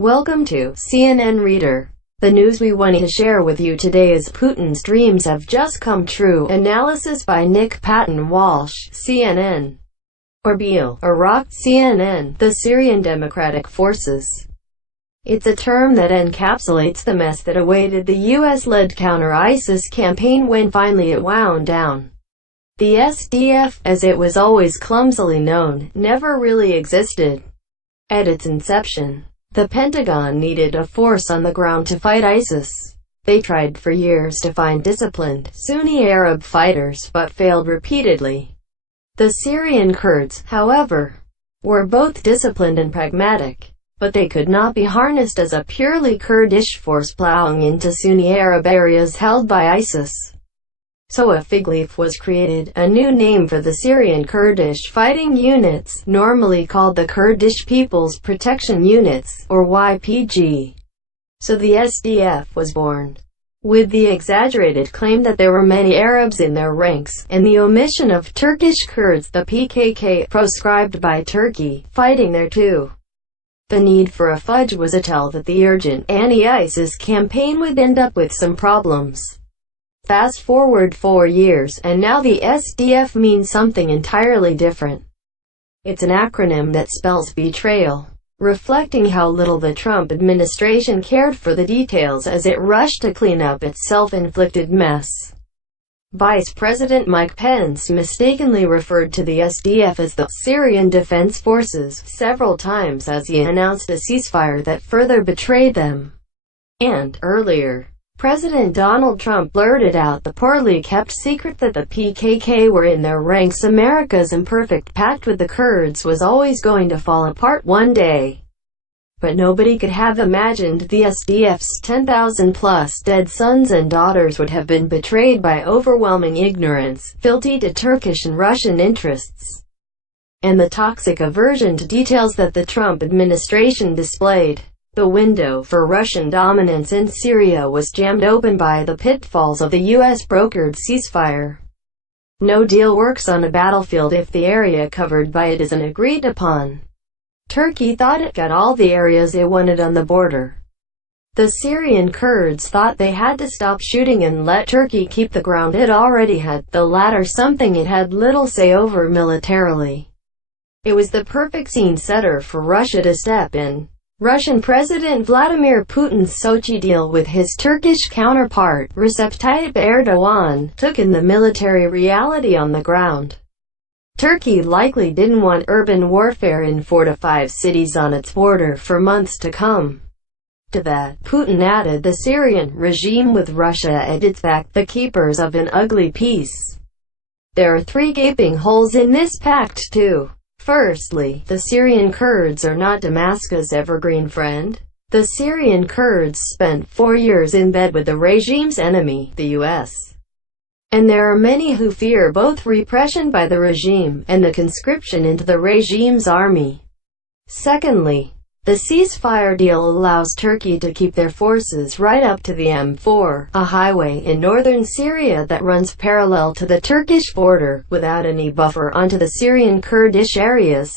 Welcome to CNN Reader. The news we want to share with you today is Putin's dreams have just come true. Analysis by Nick Paton, Walsh, CNN. Erbil, Iraq, CNN. The Syrian Democratic Forces. It's a term that encapsulates the mess that awaited the US-led counter-ISIS campaign when finally it wound down. The SDF, as it was always clumsily known, never really existed. At its inception, the Pentagon needed a force on the ground to fight ISIS. They tried for years to find disciplined, Sunni Arab fighters, but failed repeatedly. The Syrian Kurds, however, were both disciplined and pragmatic, but they could not be harnessed as a purely Kurdish force plowing into Sunni Arab areas held by ISIS. So a fig leaf was created, a new name for the Syrian Kurdish fighting units, normally called the Kurdish People's Protection Units, or YPG. So the SDF was born, with the exaggerated claim that there were many Arabs in their ranks, and the omission of Turkish Kurds, the PKK, proscribed by Turkey, fighting there too. The need for a fudge was a tell that the urgent anti-ISIS campaign would end up with some problems. Fast forward 4 years, and now the SDF means something entirely different. It's an acronym that spells betrayal, reflecting how little the Trump administration cared for the details as it rushed to clean up its self-inflicted mess. Vice President Mike Pence mistakenly referred to the SDF as the Syrian Defense Forces several times as he announced a ceasefire that further betrayed them. And, earlier, President Donald Trump blurted out the poorly kept secret that the PKK were in their ranks. America's imperfect pact with the Kurds was always going to fall apart one day. But nobody could have imagined the SDF's 10,000-plus dead sons and daughters would have been betrayed by overwhelming ignorance, fealty to Turkish and Russian interests, and the toxic aversion to details that the Trump administration displayed. The window for Russian dominance in Syria was jammed open by the pitfalls of the US-brokered ceasefire. No deal works on a battlefield if the area covered by it isn't agreed upon. Turkey thought it got all the areas it wanted on the border. The Syrian Kurds thought they had to stop shooting and let Turkey keep the ground it already had, the latter something it had little say over militarily. It was the perfect scene setter for Russia to step in. Russian President Vladimir Putin's Sochi deal with his Turkish counterpart, Recep Tayyip Erdogan, took in the military reality on the ground. Turkey likely didn't want urban warfare in 4 to 5 cities on its border for months to come. To that, Putin added the Syrian regime with Russia at its back, the keepers of an ugly peace. There are 3 gaping holes in this pact too. Firstly, the Syrian Kurds are not Damascus' evergreen friend. The Syrian Kurds spent 4 years in bed with the regime's enemy, the US. And there are many who fear both repression by the regime, and the conscription into the regime's army. Secondly, the ceasefire deal allows Turkey to keep their forces right up to the M4, a highway in northern Syria that runs parallel to the Turkish border, without any buffer onto the Syrian Kurdish areas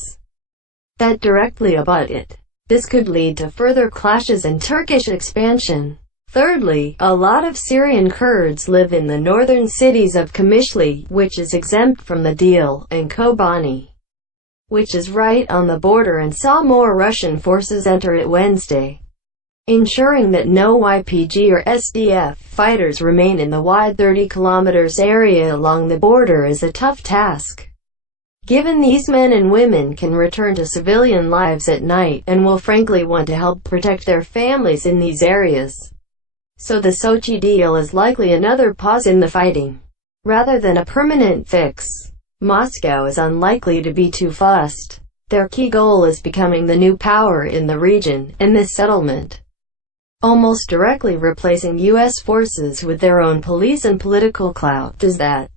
that directly abut it. This could lead to further clashes and Turkish expansion. Thirdly, a lot of Syrian Kurds live in the northern cities of Qamishli, which is exempt from the deal, and Kobani, which is right on the border and saw more Russian forces enter it Wednesday. Ensuring that no YPG or SDF fighters remain in the wide 30 kilometers area along the border is a tough task, given these men and women can return to civilian lives at night and will frankly want to help protect their families in these areas. So the Sochi deal is likely another pause in the fighting, rather than a permanent fix. Moscow is unlikely to be too fussed. Their key goal is becoming the new power in the region, and this settlement, almost directly replacing US forces with their own police and political clout, does that.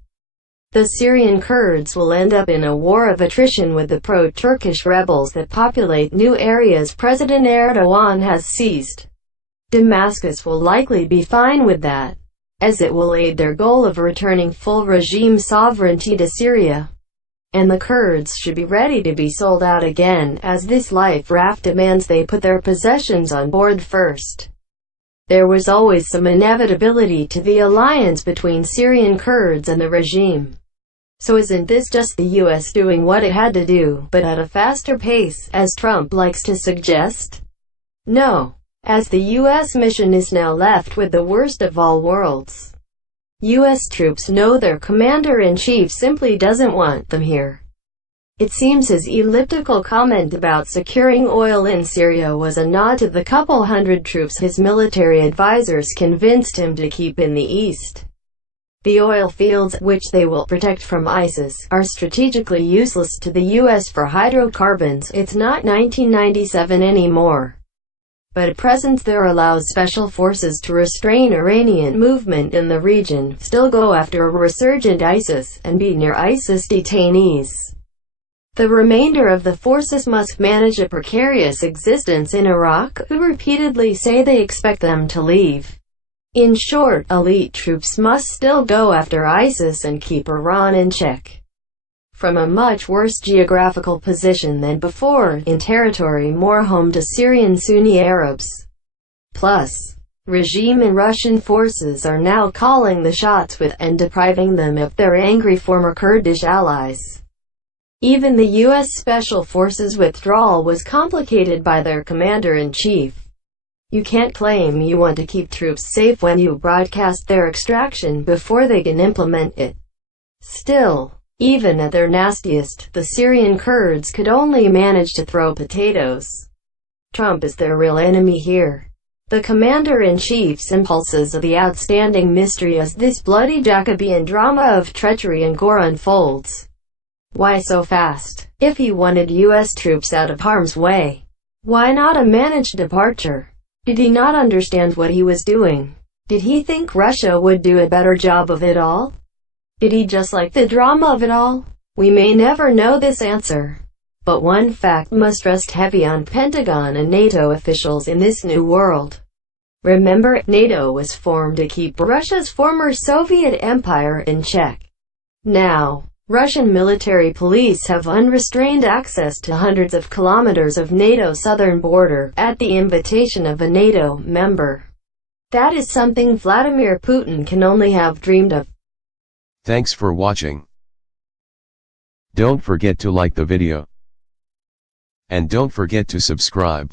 The Syrian Kurds will end up in a war of attrition with the pro-Turkish rebels that populate new areas President Erdogan has seized. Damascus will likely be fine with that, as it will aid their goal of returning full regime sovereignty to Syria. and the Kurds should be ready to be sold out again, as this life raft demands they put their possessions on board first. There was always some inevitability to the alliance between Syrian Kurds and the regime. So isn't this just the US doing what it had to do, but at a faster pace, as Trump likes to suggest? No, as the US mission is now left with the worst of all worlds. US troops know their commander-in-chief simply doesn't want them here. It seems his elliptical comment about securing oil in Syria was a nod to the couple hundred troops his military advisors convinced him to keep in the east. The oil fields, which they will protect from ISIS, are strategically useless to the US for hydrocarbons. It's not 1997 anymore. But a presence there allows special forces to restrain Iranian movement in the region, still go after a resurgent ISIS, and be near ISIS detainees. The remainder of the forces must manage a precarious existence in Iraq, who repeatedly say they expect them to leave. In short, elite troops must still go after ISIS and keep Iran in check. From a much worse geographical position than before, in territory more home to Syrian Sunni Arabs. Plus, regime and Russian forces are now calling the shots with and depriving them of their angry former Kurdish allies. Even the U.S. Special Forces withdrawal was complicated by their commander-in-chief. You can't claim you want to keep troops safe when you broadcast their extraction before they can implement it. Still, even at their nastiest, the Syrian Kurds could only manage to throw potatoes. Trump is their real enemy here. The commander-in-chief's impulses are the outstanding mystery as this bloody Jacobean drama of treachery and gore unfolds. Why so fast? If he wanted U.S. troops out of harm's way, why not a managed departure? Did he not understand what he was doing? Did he think Russia would do a better job of it all? Did he just like the drama of it all? We may never know this answer. But one fact must rest heavy on Pentagon and NATO officials in this new world. Remember, NATO was formed to keep Russia's former Soviet empire in check. Now, Russian military police have unrestrained access to hundreds of kilometers of NATO's southern border, at the invitation of a NATO member. That is something Vladimir Putin can only have dreamed of. Thanks for watching. Don't forget to like the video. And don't forget to subscribe.